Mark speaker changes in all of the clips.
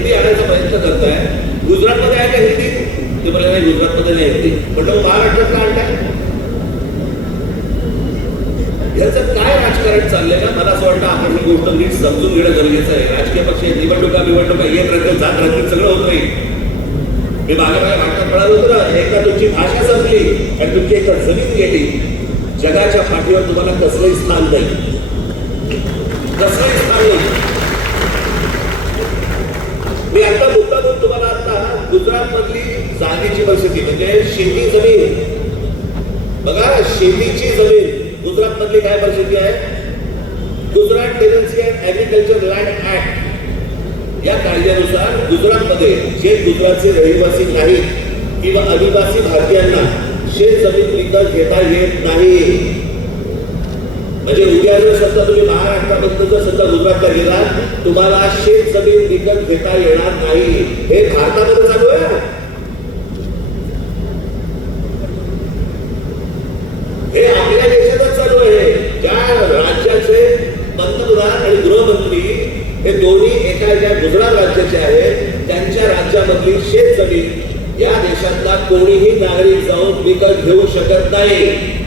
Speaker 1: हिंदी आणायचा प्रयत्न करताय. गुजरातमध्ये आहे का हिंदी? ते म्हणाले नाही गुजरातमध्ये नाही हिंदी. म्हटलं मग महाराष्ट्रात का? आणताय याचं काय राजकारण चाललंय ना मला असं वाटतं आपण ही गोष्ट नीट समजून घेणं गरजेचं आहे. राजकीय पक्ष निवडणुका निवडणुका येत राहतील जात राहतील सगळं होत नाही. मी मागे मागे वाटत म्हणालो होतो. ना एकदा तुमची भाषा संपली आणि तुमची एक जमीन गेली. जगाच्या पाठीवर तुम्हाला कसलंही स्थान नाही. कसलंही स्थान नाही. मी आता मुद्दा म्हणून तुम्हाला आता गुजरात मधली जागेची परिस्थिती म्हणजे शेती जमीन. बघा शेतीची जमीन. गुजरात मधली काय परिस्थिती आहे? Gujarat tenancy and agriculture land act या कायद्यानुसार गुजरातमध्ये जे गुजरातचे रहिवासी नाहीत किंवा आदिवासी भारतीयांना शेत जमीन विकत घेता येत नाही. म्हणजे उद्या जर समजा तुम्ही महाराष्ट्रामधून जर समजा गुजरातला गेलात तुम्हाला शेत जमीन विकत घेता येणार नाही. हे भारतामध्ये चालू आहे? हे आपल्या देशातच चालू आहे. ज्या राज्याचे पंतप्रधान आणि गृहमंत्री हे दोन्ही एका ज्या गुजरात राज्याचे आहेत त्यांच्या राज्यामधली शेत जमीन या देशातला कोणीही नागरिक जाऊन विकत घेऊ शकत नाही.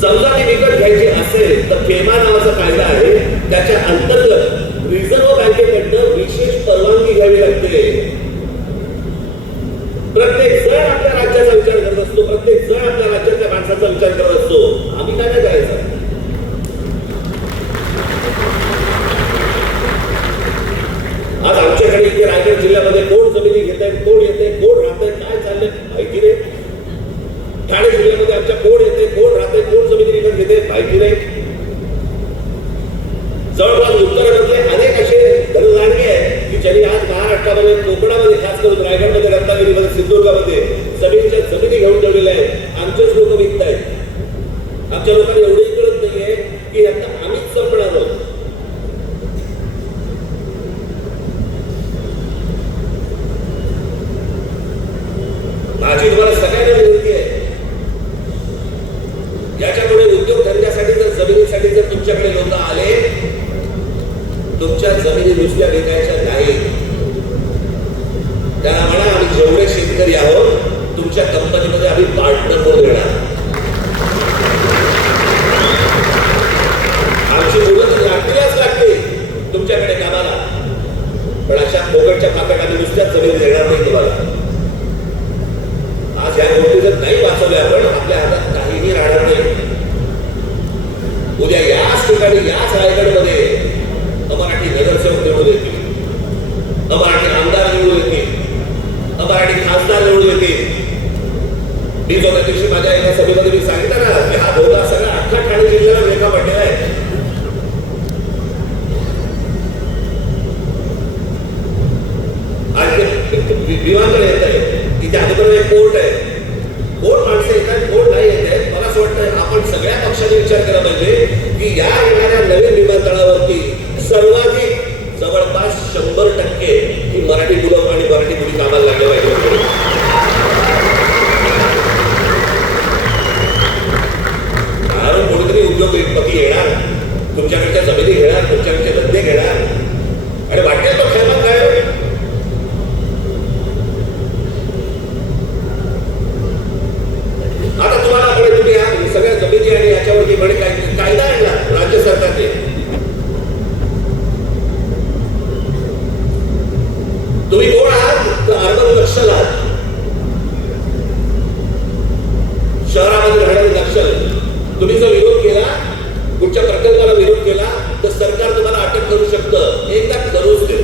Speaker 1: समजा ती विकत घ्यायची असेल तर फेमा नावाचा कायदा आहे. त्याच्या अंतर्गत रिझर्व्ह बँकेकडनं विशेष परवानगी घ्यावी लागते. प्रत्येक जण आपल्या राज्याचा विचार करत असतो. प्रत्येक जण आपल्या राज्यातल्या माणसाचा विचार करत असतो. आम्ही काय नाही करायचं आज आमच्याकडे इथे रायगड जिल्ह्यामध्ये कोण जमिनी घेत आहेत कोण येते कोण राहत आहे काय चाललंय माहिती नाही ठाणे जिल्ह्यामध्ये आमच्या कोण येते कोण राहते कोण जमिनी विकत घेते माहिती नाही जवळपास उत्तरेमधले अनेक असे धनदांडगे आहेत की ज्यांनी आज कोकणामध्ये खास करून रायगडमध्ये रत्नागिरीमध्ये सिंधुदुर्गामध्ये जमीनच्या जमिनी घेऊन ठेवलेल्या आहेत. आमचेच लोक विकत आहेत आमच्या लोकांना एवढंही कळत नाहीये की आता आम्हीच संपणार आहोत. माझी तुम्हाला सगळ्यांना विनंती आहे. याच्यामुळे उद्योग धंद्यासाठी जर जमिनीसाठी जर तुमच्याकडे लोक आले तुमच्या जमिनी दुसऱ्या विकायच्या नाही त्यांना म्हणा आम्ही जेवढे शेतकरी आहोत तुमच्या कंपनीमध्ये आम्ही पार्टनर म्हणून येणार आमची मुलं तर लागतीलाच लागते तुमच्याकडे कामाला. पण अशा फोकटच्या पाकट आम्ही नुसत्याच जमीन देणार नाही तुम्हाला आज या गोष्टी जर नाही वाचवल्या आपण आपल्या हातात काहीही राहणार नाही उद्या याच ठिकाणी याच रायगडमध्ये अमराठी नगरसेवक निवडून येतील अमराठी आमदार निवडून येतील अमराठी खासदार निवडून येतील मी जो त्या दिवशी माझ्या एका सभेमध्ये मी सांगितलं ना की हा धोका सगळा अख्खा ठाणे जिल्ह्याला रेखा पडलेला आहे आज ते वि- विमानतळ येत आहे तिथे अगोदर एक कोर्ट आहे कोण माणसं येत आहेत कोण नाही येत आहेत मला असं वाटतं आपण सगळ्या पक्षाने विचार केला पाहिजे की या येणाऱ्या नवीन विमानतळावरती सर्वाधिक जवळपास शंभर टक्के ही मराठी मुलं आणि मराठी मुली कामाला लागल्या पाहिजे कारण कोणीतरी उद्योगपती येणार तुमच्याकडच्या जमिनी घेणार तुमच्याकडचे धंदे घेणार. आणि वाटेल तो खेळणार काय? आता तुम्हाला आपण तुम्ही या सगळ्या जमिनी आणि याच्यावरती म्हणे काय कायदा आणला राज्य सरकारने तुम्ही कोण आहात? तर अर्बन नक्षल आहात. शहरामध्ये राहणारे नक्षल. तुम्ही जर तुमच्या कुठच्या प्रकल्पाला विरोध केला तर सरकार तुम्हाला अटक करू शकतं. एकदा करूच दे.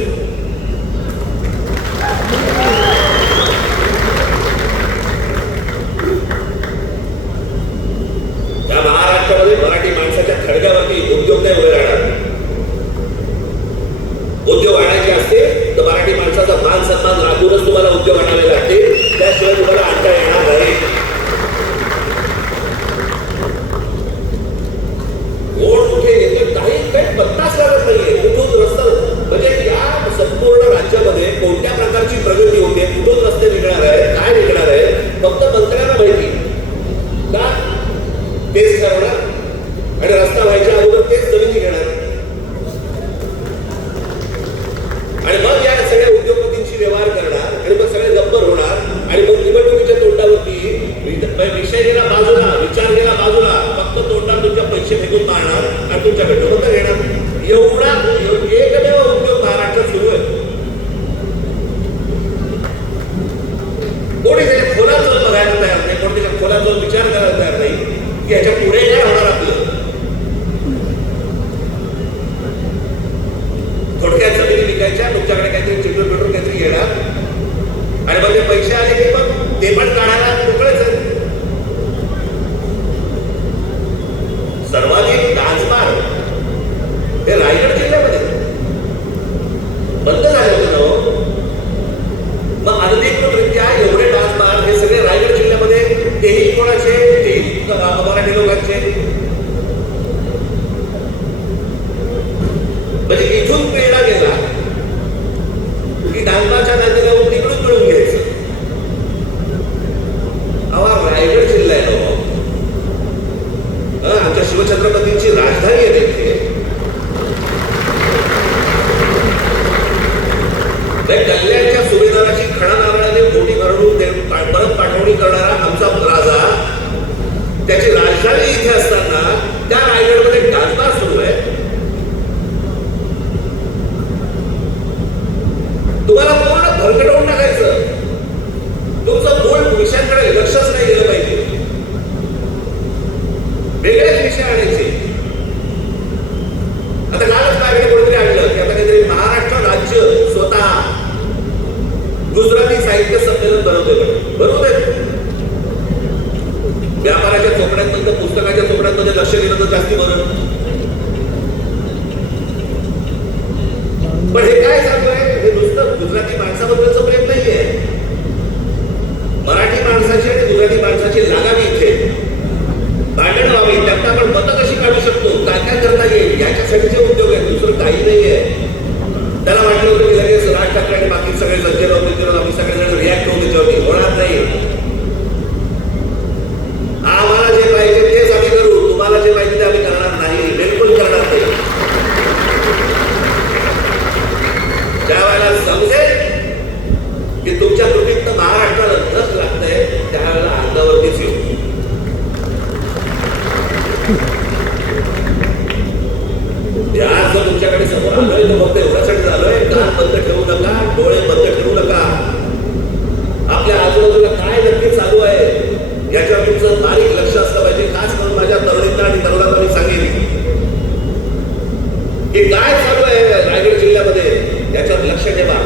Speaker 1: व्यापाराच्या पुस्तकाच्या चोपड्यांमध्ये लक्ष दिलं तर जास्ती बरं. पण हे काय सांगतोय हे नुसतं गुजराती माणसाबद्दलचं प्रेम नाहीये मराठी माणसाची आणि गुजराती माणसाची लागावी इथे. भांडण व्हावी त्यात आपण मतं कशी काढू शकतो? काय काय करता येईल? याच्यासाठी जे उद्योग आहेत दुसरं काही नाहीये त्याला वाटलं होतं की लगेच राज ठाकरे आणि बाकी सगळे संजय होते बिंजय आम्ही सगळेजण रिॲक्ट होते त्याच्यावरती होणार नाही आम्हाला जे पाहिजे तेच आम्ही करू तुम्हाला जे पाहिजे ते आम्ही करणार नाही बिलकुल करणार नाही ज्या वेळेला समजेल की तुमच्या कृतीत महाराष्ट्राला धस लागतंय त्यावेळेला अंगावरतीच येऊ ते आज जर समोर आलोय तर फक्त एवढ्यासाठी आलोय कान बंद ठेवू नका डोळे बंद ठेवू नका. आपल्या आजूबाजूला काय नक्की चालू आहे याच्यावर तुमचं बारीक लक्ष असलं पाहिजे खास करून माझ्या तरुणींना आणि तरुणांना मी सांगेन. की काय चालू आहे रायगड जिल्ह्यामध्ये याच्यावर लक्ष ठेवा.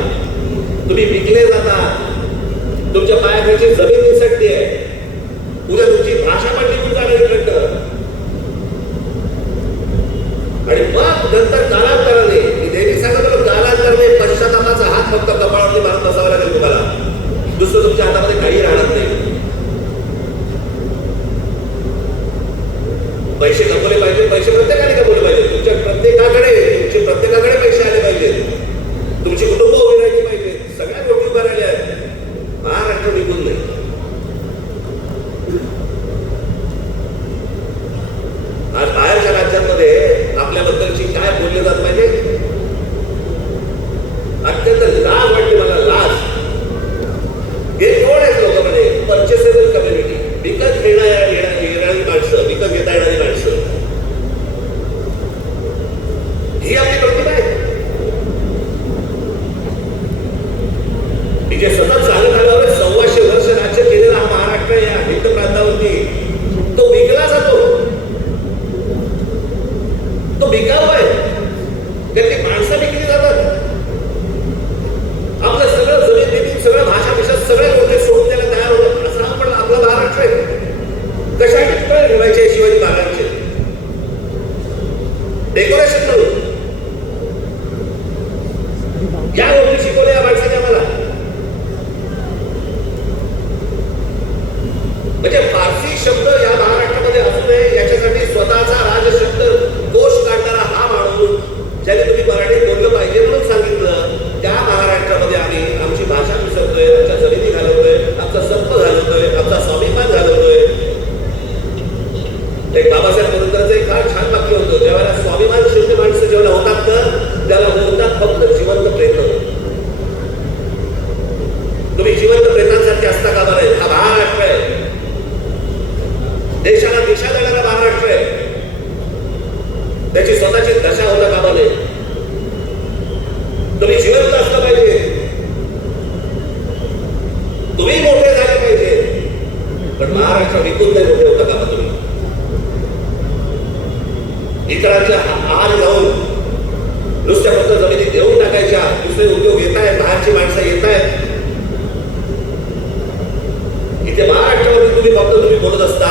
Speaker 1: तुम्ही विकले जाता. तुमच्या पायाखालची जमीन बोललं पाहिजे म्हणून सांगितलं. त्या महाराष्ट्रामध्ये आम्ही आमची भाषा विसरतोय आमच्या जमिनी घालवतोय आमचा संप घालवतोय आमचा स्वाभिमान घालवतोय. एक बाबासाहेब आंबेडकरांचं एक फार छान वाक्य होतं ज्यावेळेला स्वाभिमान शून्य माणसं जेवढा होतात तर त्याला बोलतात फक्त जिवंत प्रेत. तुम्ही जिवंत प्रेतांसारखे असता का बरं? हा महाराष्ट्र आहे. देशाला दिशा देणारा महाराष्ट्र आहे. त्याची स्वतःची दशा होता कामा नये फक्त तुम्ही बोलत असता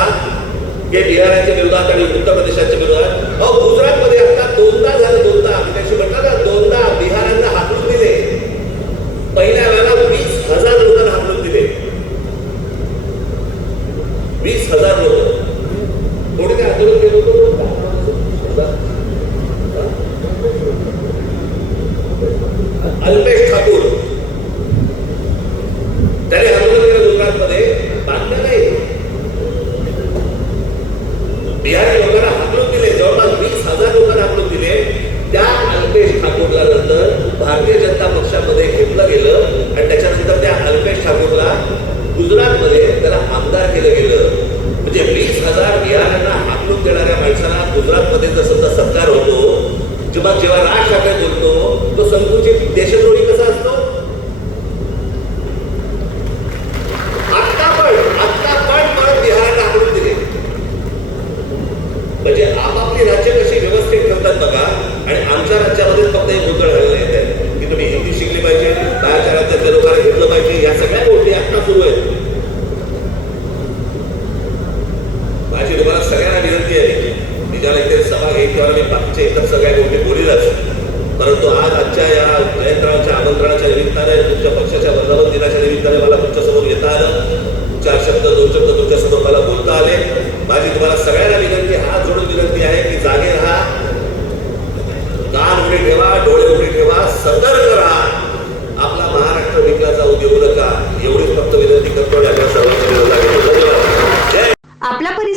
Speaker 1: हे बिहाराच्या विरोधात आणि उत्तर प्रदेशाच्या विरोधात. अहो गुजरातमध्ये आता दोनदा झालं दोनदा. मी त्याशी म्हटलं ना दोनदा बिहारांना हाकलून दिले. पहिल्या वेळेला वीस हजार लोकांना हाकलून दिले. वीस हजार लोक. कोणी काय आंदोलन केलं होतं अल्पेश म्हणजे वीस हजार बिहारांना हाकलून देणाऱ्या माणसाला गुजरातमध्ये जसं सरकार होतो जेव्हा जेव्हा राज ठाकरे बोलतो तो संकुचित देशद्रोही कसा